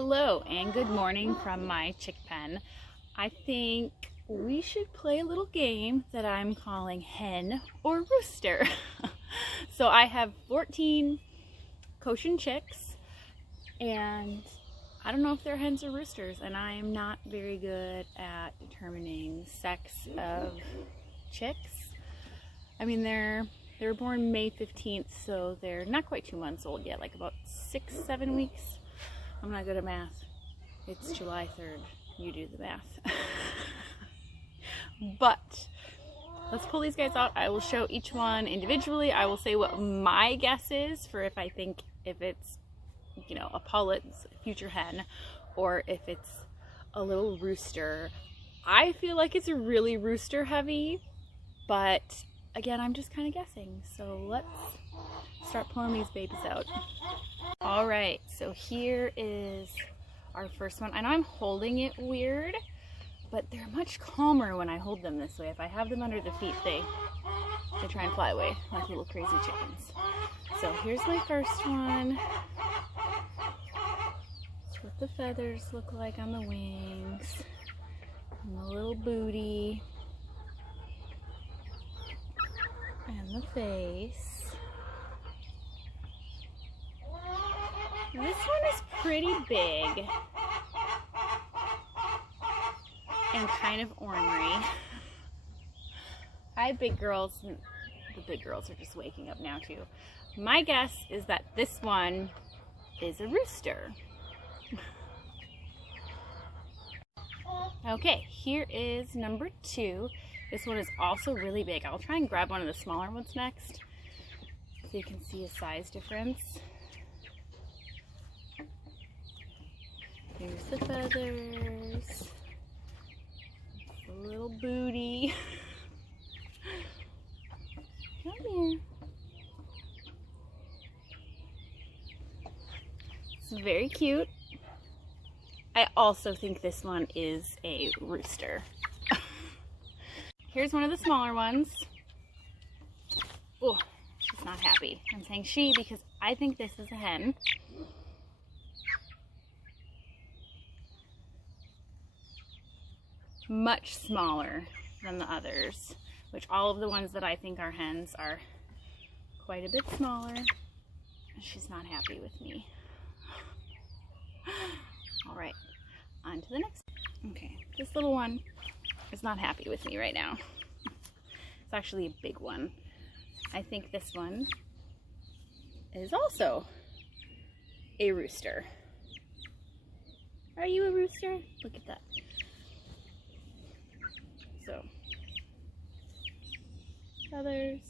Hello and good morning from my chick pen. I think we should play a little game that I'm calling hen or rooster. So I have 14 Cochin Chicks and I don't know if they're hens or roosters, and I am not very good at determining sex of chicks. I mean, they were born May 15th, so they're not quite 2 months old yet, like about 6-7 weeks. I'm not good at math. It's July 3rd. You do the math. But let's pull these guys out. I will show each one individually. I will say what my guess is for if I think if it's, you know, a pullet's future hen or if it's a little rooster. I feel like it's really rooster heavy, but again, I'm just kind of guessing. So let's start pulling these babies out. All right, so here is our first one. I know I'm holding it weird, but they're much calmer when I hold them this way. If I have them under the feet, they try and fly away like little crazy chickens. So here's my first one. That's what the feathers look like on the wings. And the little booty. And the face. This one is pretty big and kind of ornery. Hi, big girls. The big girls are just waking up now too. My guess is that this one is a rooster. Okay, here is number 2. This one is also really big. I'll try and grab one of the smaller ones next so you can see a size difference. Here's the feathers, the little booty. Come here. It's very cute. I also think this one is a rooster. Here's one of the smaller ones. Oh, she's not happy. I'm saying she because I think this is a hen. Much smaller than the others, which all of the ones that I think are hens are quite a bit smaller. She's not happy with me. All right, on to the next. Okay, this little one is not happy with me right now. It's actually a big one. I think this one is also a rooster. Are you a rooster? Look at that. So, feathers.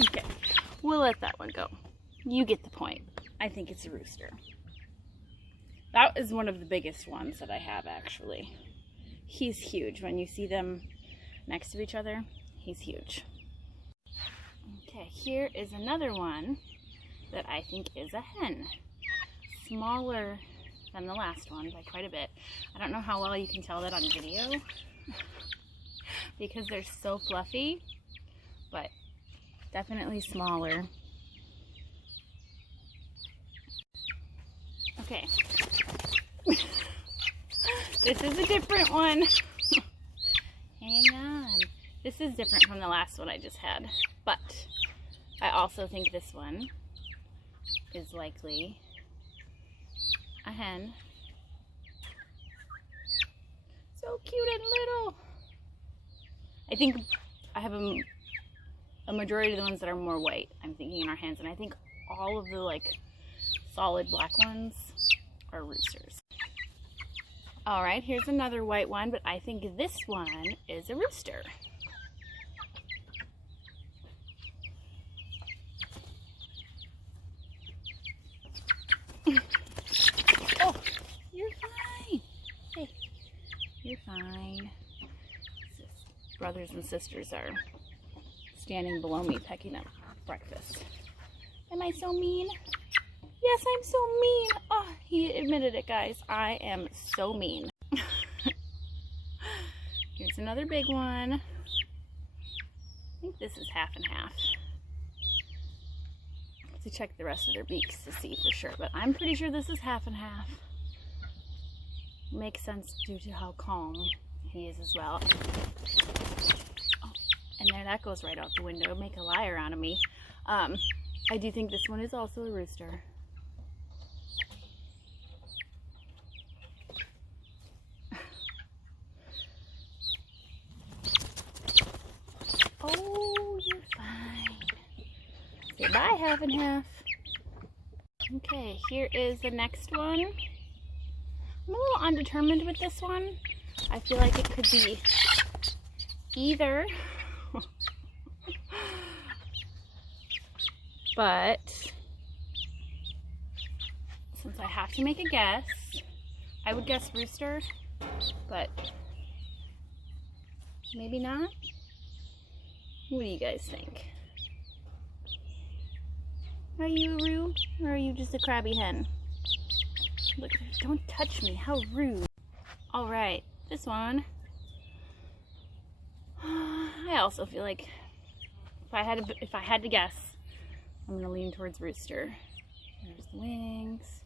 Okay, we'll let that one go. You get the point. I think it's a rooster. That is one of the biggest ones that I have, actually. He's huge. When you see them next to each other, he's huge. Okay, here is another one that I think is a hen. Smaller than the last one by quite a bit. I don't know how well you can tell that on video because they're so fluffy, but definitely smaller. Okay. This is a different one. Hang on. This is different from the last one I just had, but I also think this one is likely a hen. So cute and little. I think I have a majority of the ones that are more white, I'm thinking, in our hens, and I think all of the like solid black ones are roosters. All right, here's another white one, but I think this one is a rooster. Oh, you're fine. Hey, you're fine. Brothers and sisters are standing below me pecking up breakfast. Am I so mean? Yes, I'm so mean. Oh, he admitted it, guys. I am so mean. Here's another big one. I think this is half and half. have to check the rest of their beaks to see for sure, but I'm pretty sure this is half and half. Makes sense due to how calm he is as well. Oh, and there, that goes right out the window. Make a liar out of me. I do think this one is also a rooster. Oh, you're fine. Say bye, half and half. Okay, here is the next one. I'm a little undetermined with this one. I feel like it could be either. But since I have to make a guess, I would guess rooster, but maybe not. What do you guys think? Are you a roo, or are you just a crabby hen? Look, don't touch me, how rude. All right, this one. I also feel like if I had to guess, I'm gonna lean towards rooster. There's the wings,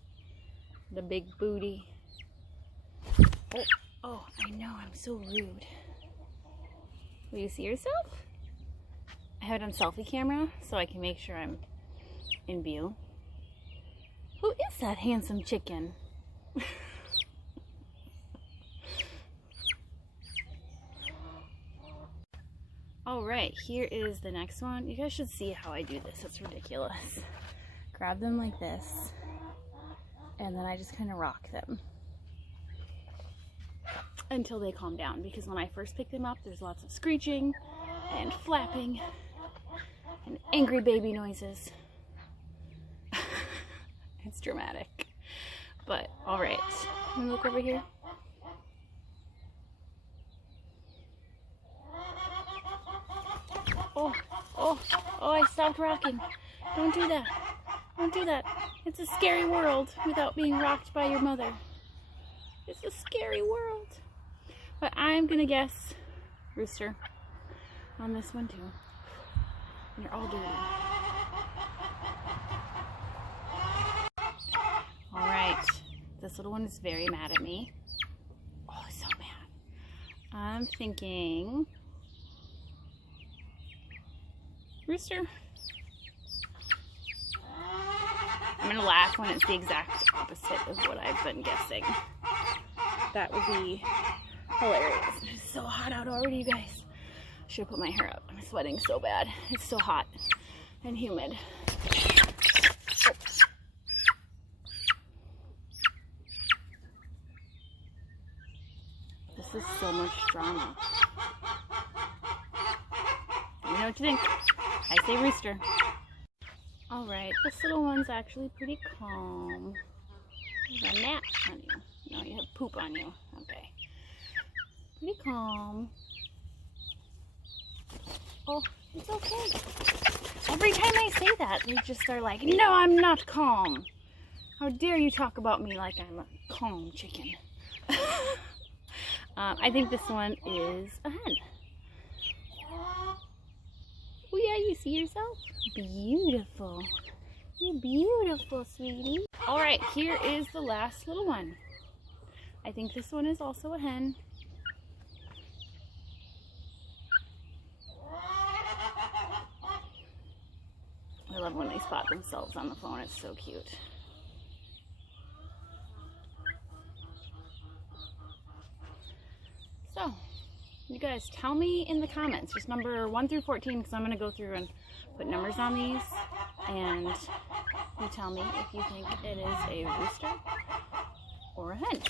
the big booty. Oh, I know, I'm so rude. Will you see yourself? I have it on selfie camera so I can make sure I'm in view. Who is that handsome chicken? Alright, here is the next one. You guys should see how I do this. It's ridiculous. Grab them like this, and then I just kind of rock them until they calm down, because when I first pick them up, there's lots of screeching and flapping and angry baby noises. It's dramatic. But, alright. Let me look over here. Oh, I stopped rocking. Don't do that. Don't do that. It's a scary world without being rocked by your mother. It's a scary world. But I'm gonna guess rooster on this one too. And you're all dirty. Alright. This little one is very mad at me. Oh, so mad. I'm thinking rooster. I'm gonna laugh when it's the exact opposite of what I've been guessing. That would be hilarious. It's so hot out already, you guys. I should have put my hair up. I'm sweating so bad. It's so hot and humid. This is so much drama. Let me know what you think. I say rooster. Alright, this little one's actually pretty calm. There's a gnat on you. No, you have poop on you. Okay. Pretty calm. Oh, it's okay. Every time I say that, they just are like, no, I'm not calm. How dare you talk about me like I'm a calm chicken. I think this one is a hen. Oh yeah, you see yourself? Beautiful. You're beautiful, sweetie. Alright, here is the last little one. I think this one is also a hen. I love when they spot themselves on the phone. It's so cute. So, you guys tell me in the comments, just number 1 through 14, because I'm going to go through and put numbers on these, and you tell me if you think it is a rooster or a hen.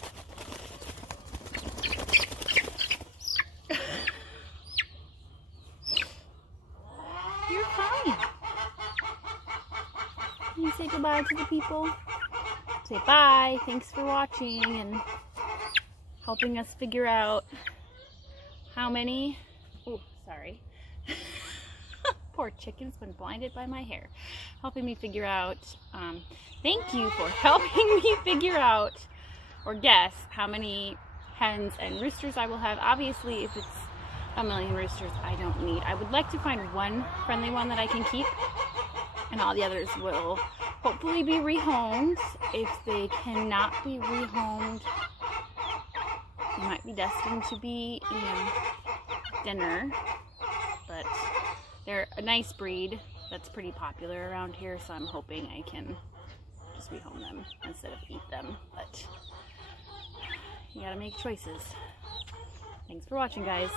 You're fine. Can you say goodbye to the people? Say bye, thanks for watching and helping us figure out how many, oh, sorry. Poor chicken's been blinded by my hair. Helping me figure out, thank you for helping me figure out or guess how many hens and roosters I will have. Obviously, if it's a million roosters, I don't need. I would like to find one friendly one that I can keep and all the others will hopefully be rehomed. If they cannot be rehomed, they might be destined to be, you know, dinner. But they're a nice breed that's pretty popular around here, so I'm hoping I can just rehome them instead of eat them. But you gotta make choices. Thanks for watching, guys.